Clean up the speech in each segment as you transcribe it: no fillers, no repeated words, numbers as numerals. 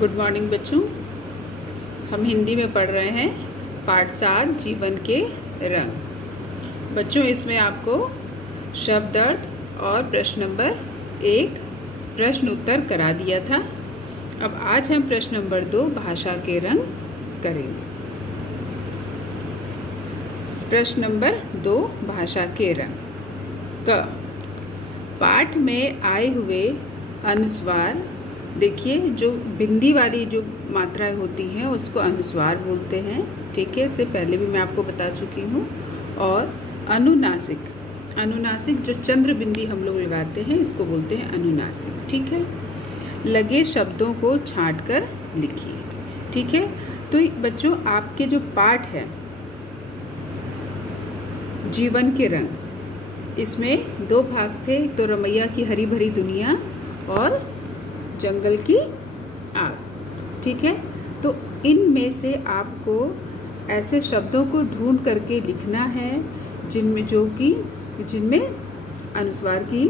Good morning बच्चों। हम हिंदी में पढ़ रहे हैं पाठ 7 जीवन के रंग। बच्चों इसमें आपको शब्द अर्थ और प्रश्न नंबर 1 प्रश्न उत्तर करा दिया था। अब आज हम प्रश्न नंबर 2 भाषा के रंग करेंगे। प्रश्न नंबर 2 भाषा के रंग। क पाठ में आए हुए अनुस्वार, देखिए जो बिंदी वाली जो मात्राएं होती हैं उसको अनुस्वार बोलते हैं। ठीक है, इससे पहले भी मैं आपको बता चुकी हूँ। और अनुनासिक जो चंद्र बिंदी हम लोग लगाते हैं इसको बोलते हैं अनुनासिक। ठीक है, लगे शब्दों को छांट कर लिखिए। ठीक है, तो बच्चों आपके जो पाठ है जीवन के रंग, इसमें 2 भाग थे। एक तो रमैया की हरी भरी दुनिया और जंगल की आग। ठीक है, तो इनमें से आपको ऐसे शब्दों को ढूंढ करके लिखना है जिनमें अनुस्वार की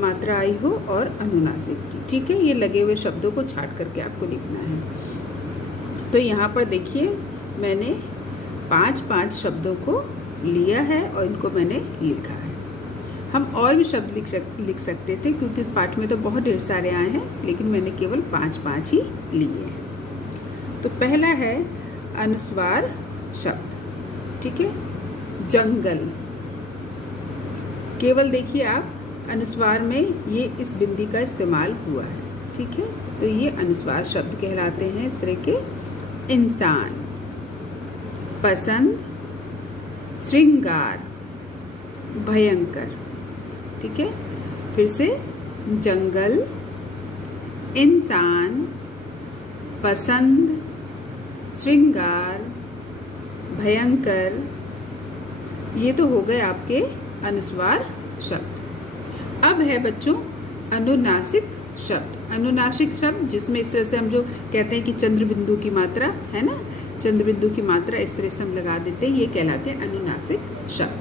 मात्रा आई हो और अनुनासिक की। ठीक है, ये लगे हुए शब्दों को छांट करके आपको लिखना है। तो यहाँ पर देखिए मैंने 5-5 शब्दों को लिया है और इनको मैंने लिखा है। हम और भी शब्द लिख सकते थे क्योंकि पाठ में तो बहुत ढेर सारे आए हैं, लेकिन मैंने केवल 5-5 ही लिए हैं। तो पहला है अनुस्वार शब्द। ठीक है, जंगल। केवल देखिए आप अनुस्वार में ये इस बिंदी का इस्तेमाल हुआ है। ठीक है, तो ये अनुस्वार शब्द कहलाते हैं इस तरह के। इंसान, पसंद, श्रृंगार, भयंकर। ठीक है, फिर से जंगल, इंसान, पसंद, श्रृंगार, भयंकर। ये तो हो गए आपके अनुस्वार शब्द। अब है बच्चों अनुनासिक शब्द। अनुनासिक शब्द जिसमें इस तरह से हम जो कहते हैं कि चंद्र बिंदु की मात्रा है ना, चंद्र बिंदु की मात्रा इस तरह से हम लगा देते हैं, ये कहलाते हैं अनुनासिक शब्द।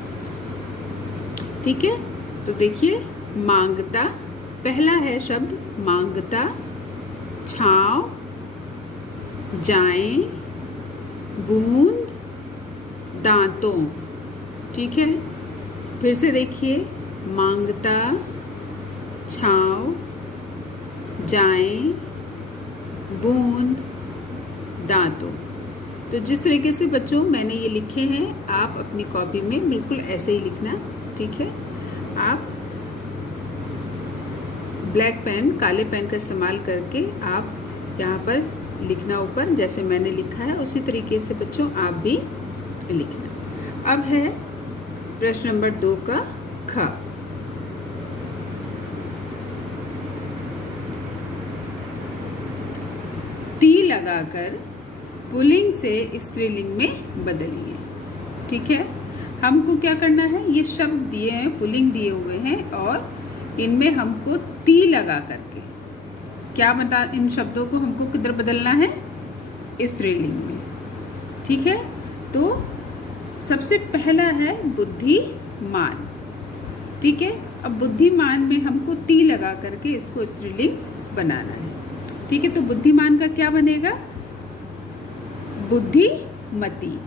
ठीक है, तो देखिए मांगता, पहला है शब्द मांगता। छाँव, जाएं, बूंद, दांतों। ठीक है, फिर से देखिए मांगता, छाँव, जाएं, बूंद, दांतों। तो जिस तरीके से बच्चों मैंने ये लिखे हैं आप अपनी कॉपी में बिल्कुल ऐसे ही लिखना। ठीक है, आप ब्लैक पेन, काले पेन का इस्तेमाल करके आप यहाँ पर लिखना ऊपर, जैसे मैंने लिखा है उसी तरीके से बच्चों आप भी लिखना। अब है प्रश्न नंबर 2 का ख। ती लगाकर पुल्लिंग से स्त्रीलिंग में बदलिए। ठीक है, हमको क्या करना है, ये शब्द दिए हैं, पुल्लिंग दिए हुए हैं और इनमें हमको ती लगा करके क्या बता, इन शब्दों को हमको किधर बदलना है, स्त्रीलिंग में। ठीक है, तो सबसे पहला है बुद्धिमान। ठीक है, अब बुद्धिमान में हमको ती लगा करके इसको स्त्रीलिंग बनाना है। ठीक है, तो बुद्धिमान का क्या बनेगा, बुद्धिमती।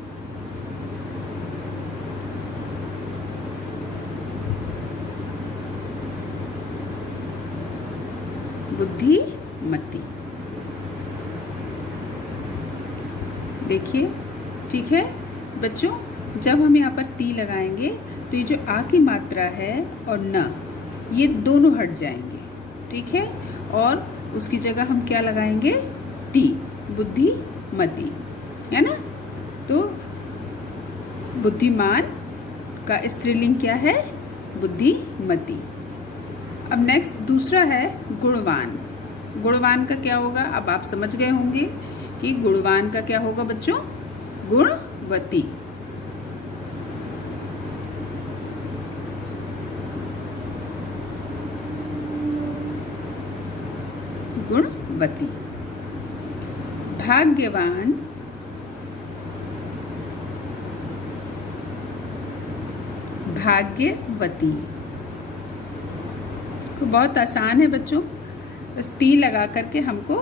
बुद्धिमती। देखिए, ठीक है बच्चों, जब हम यहाँ पर ती लगाएंगे तो ये जो आ की मात्रा है और न, ये दोनों हट जाएंगे। ठीक है, और उसकी जगह हम क्या लगाएंगे, ती, बुद्धिमती, है ना। तो बुद्धिमान का स्त्रीलिंग क्या है, बुद्धिमती। अब नेक्स्ट दूसरा है गुणवान। गुणवान का क्या होगा, अब आप समझ गए होंगे कि गुणवान का क्या होगा बच्चों, गुणवती। गुणवती। भाग्यवान, भाग्यवती। तो बहुत आसान है बच्चों, बस ती लगा करके हमको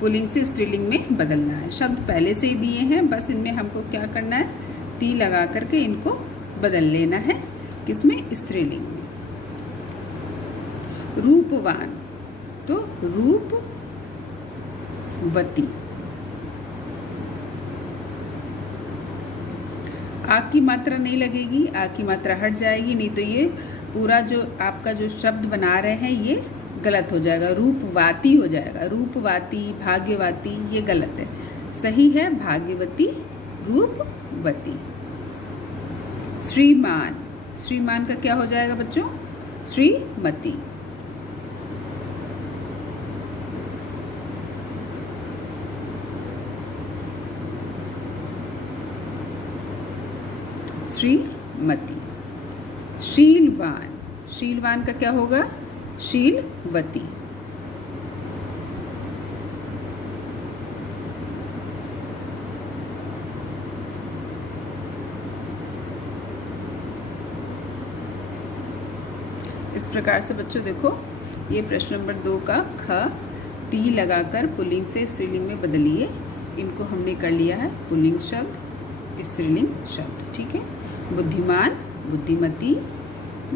पुल्लिंग से स्त्रीलिंग में बदलना है। शब्द पहले से ही दिए हैं, बस इनमें हमको क्या करना है, टी लगा करके इनको बदल लेना है। किसमें? स्त्रीलिंग में। रूपवान, तो रूपवती। आ की मात्रा नहीं लगेगी, आ की मात्रा हट जाएगी, नहीं तो ये पूरा जो आपका जो शब्द बना रहे हैं ये गलत हो जाएगा, रूपवाती हो जाएगा। रूपवाती, भाग्यवती ये गलत है। सही है भाग्यवती, रूपवती। श्रीमान, श्रीमान का क्या हो जाएगा बच्चों? श्रीमती। श्रीमती। शीलवान, शीलवान का क्या होगा? शीलवती। इस प्रकार से बच्चों देखो, ये प्रश्न नंबर 2 का ख, ती लगाकर पुल्लिंग से स्त्रीलिंग में बदलिए। इनको हमने कर लिया है पुल्लिंग शब्द, स्त्रीलिंग शब्द। ठीक है। बुद्धिमान, बुद्धिमती।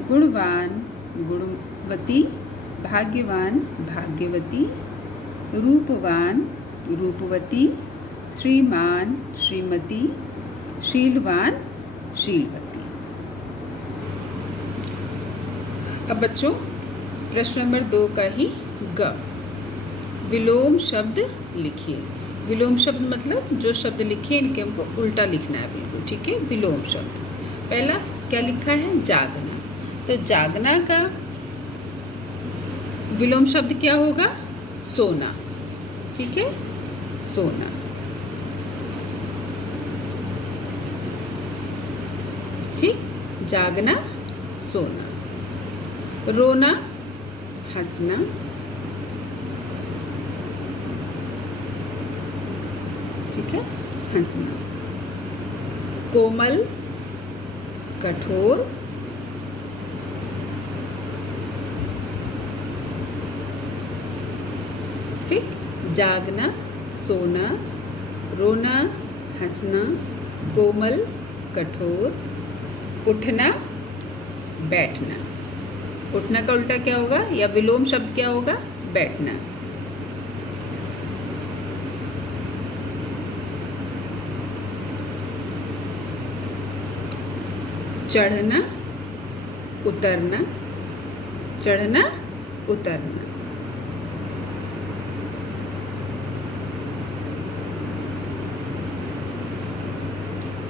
गुणवान, गुणवती। भाग्यवान, भाग्यवती। रूपवान, रूपवती। श्रीमान, श्रीमती। शीलवान, शीलवती। अब बच्चों प्रश्न नंबर 2 का ही ग, विलोम शब्द लिखिए। विलोम शब्द मतलब जो शब्द लिखे इनके हमको उल्टा लिखना है बिल्कुल। ठीक है। विलोम शब्द पहला क्या लिखा है? जागना। तो जागना का विलोम शब्द क्या होगा? सोना। ठीक है। सोना। ठीक। जागना, सोना। रोना, हंसना। ठीक है। हंसना। कोमल, कठोर। ठीक। जागना, सोना, रोना, हंसना, कोमल, कठोर। उठना, बैठना। उठना का उल्टा क्या होगा या विलोम शब्द क्या होगा? बैठना। चढ़ना, उतरना। चढ़ना, उतरना।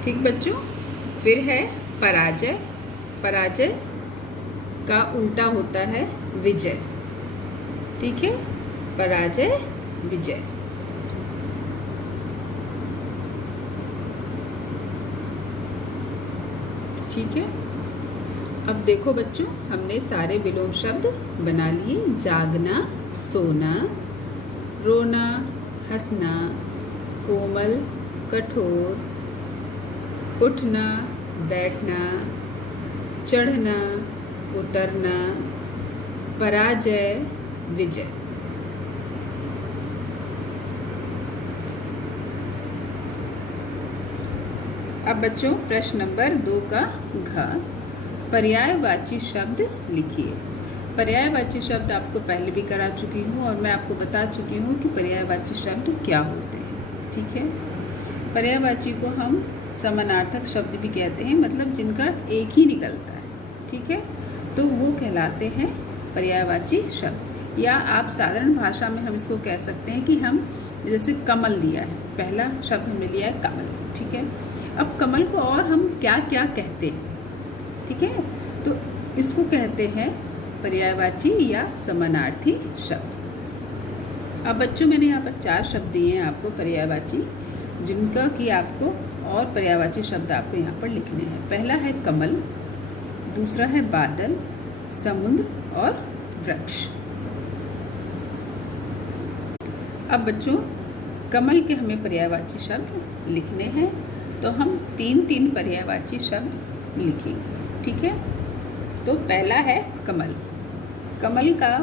ठीक बच्चों। फिर है पराजय। पराजय का उल्टा होता है विजय। ठीक है। पराजय, विजय। ठीक है। अब देखो बच्चों, हमने सारे विलोम शब्द बना लिए। जागना, सोना, रोना, हंसना, कोमल, कठोर। उठना, बैठना, चढ़ना, उतरना, पराजय, विजय। अब बच्चों प्रश्न नंबर 2 का घ, पर्यायवाची शब्द लिखिए। पर्यायवाची शब्द आपको पहले भी करा चुकी हूँ और मैं आपको बता चुकी हूँ कि पर्यायवाची शब्द क्या होते हैं। ठीक है। पर्यायवाची को हम समानार्थक शब्द भी कहते हैं, मतलब जिनका एक ही निकलता है। ठीक है। तो वो कहलाते हैं पर्यायवाची शब्द। या आप साधारण भाषा में हम इसको कह सकते हैं कि हम जैसे कमल दिया है, पहला शब्द हमने लिया है कमल। ठीक है। अब कमल को और हम क्या क्या कहते हैं? ठीक है। तो इसको कहते हैं पर्यायवाची या समानार्थी शब्द। अब बच्चों मैंने यहाँ पर 4 शब्द दिए हैं आपको पर्यायवाची, जिनका कि आपको और पर्यायवाची शब्द आपको यहाँ पर लिखने हैं। पहला है कमल, दूसरा है बादल, समुद्र और वृक्ष। अब बच्चों कमल के हमें पर्यायवाची शब्द लिखने हैं, तो हम 3 पर्यायवाची शब्द लिखेंगे। ठीक है। तो पहला है कमल। कमल का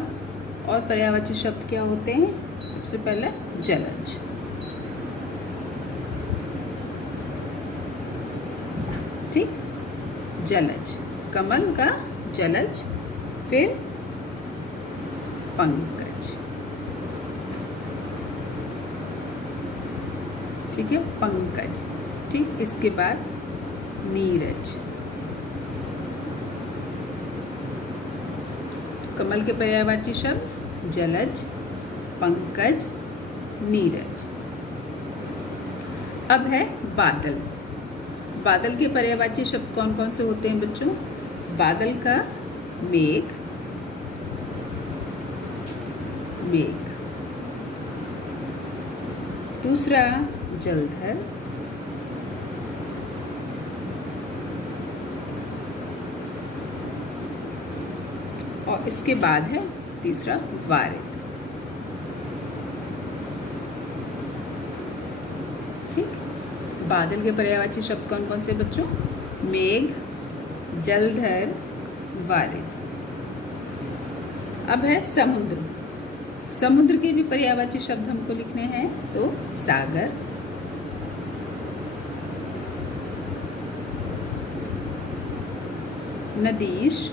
और पर्यायवाची शब्द क्या होते हैं? सबसे पहले जलज, ठीक, जलज, कमल का जलज, फिर पंकज, ठीक है, पंकज, ठीक। इसके बाद नीरज, कमल के पर्यायवाची शब्द जलज, पंकज, नीरज। अब है बादल। बादल के पर्यायवाची शब्द कौन कौन से होते हैं बच्चों? बादल का मेघ, मेघ, दूसरा जलधर, और इसके बाद है तीसरा वारिद, ठीक। बादल के पर्यायवाची शब्द कौन कौन से बच्चों? मेघ, जलधर, वारिद। अब है समुद्र। समुद्र के भी पर्यायवाची शब्द हमको लिखने हैं, तो सागर, नदीश,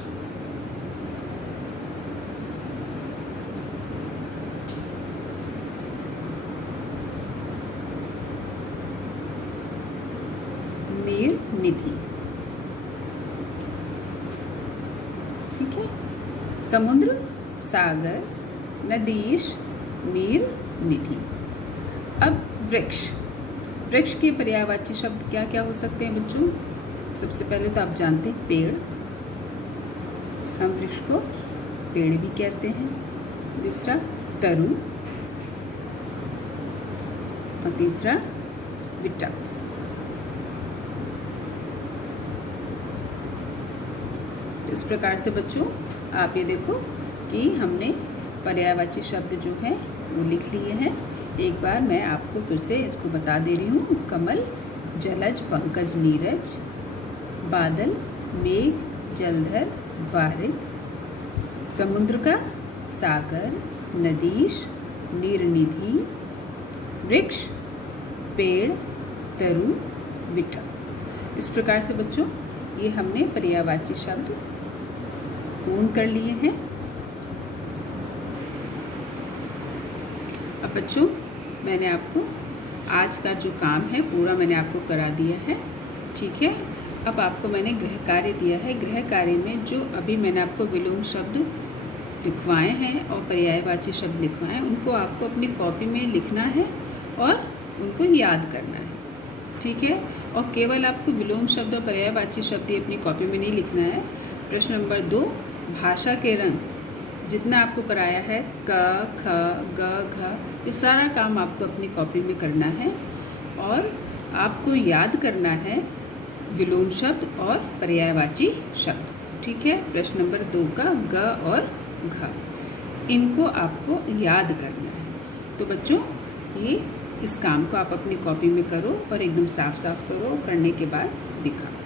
नीर, निधि, ठीक है। समुद्र, सागर, नदीश, नीर, निधि। अब वृक्ष। वृक्ष के पर्यायवाची शब्द क्या क्या हो सकते हैं बच्चों? सबसे पहले तो आप जानते हैं पेड़, हम वृक्ष को पेड़ भी कहते हैं। दूसरा तरु, और तीसरा विटप। इस प्रकार से बच्चों आप ये देखो कि हमने पर्यायवाची शब्द जो है वो लिख लिए हैं। एक बार मैं आपको फिर से इसको बता दे रही हूँ। कमल, जलज, पंकज, नीरज, बादल, मेघ, जलधर, वारिद, समुद्र का सागर, नदीश, नीरनिधि, वृक्ष, पेड़, तरु, विटप। इस प्रकार से बच्चों ये हमने पर्यायवाची शब्द पूर्ण कर लिए हैं। अब बच्चों मैंने आपको आज का जो काम है पूरा मैंने आपको करा दिया है, ठीक है। अब आपको मैंने गृह कार्य दिया है। गृह कार्य में जो अभी मैंने आपको विलोम शब्द लिखवाए हैं और पर्यायवाची शब्द लिखवाए हैं, उनको आपको अपनी कॉपी में लिखना है और उनको याद करना है, ठीक है। और केवल आपको विलोम शब्द और पर्यायवाची शब्द अपनी कॉपी में नहीं लिखना है। प्रश्न नंबर 2, भाषा के रंग जितना आपको कराया है, क, ख, ग, घ, ये सारा काम आपको अपनी कॉपी में करना है और आपको याद करना है विलोम शब्द और पर्यायवाची शब्द, ठीक है। प्रश्न नंबर 2 का ग और घ, इनको आपको याद करना है। तो बच्चों ये इस काम को आप अपनी कॉपी में करो और एकदम साफ साफ करो, करने के बाद दिखाओ।